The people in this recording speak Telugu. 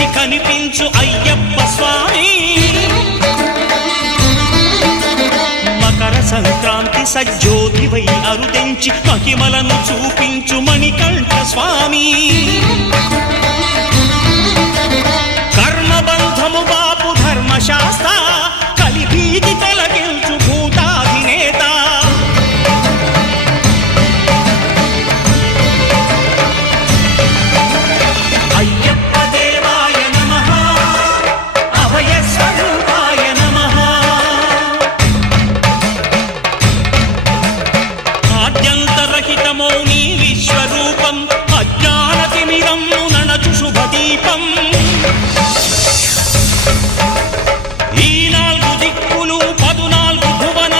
నుంచి కనిపించు అయ్యప్ప స్వామి మకర సంక్రాంతి సజ్జోతివై అరుదెంచి మహిమలను చూపించు మణికంఠ స్వామి కర్మబంధము బాపు ధర్మశాస్త్ర కలిభీతి తొలగించు భూతాధినేత అయ్యప్ప దేవాయ నమః అభయ స్వరూపాయ నమః ఆద్యంతరహితమౌ నీ విశ్వరూపం అజ్ఞానతిమిరం నణచు శుభదీపం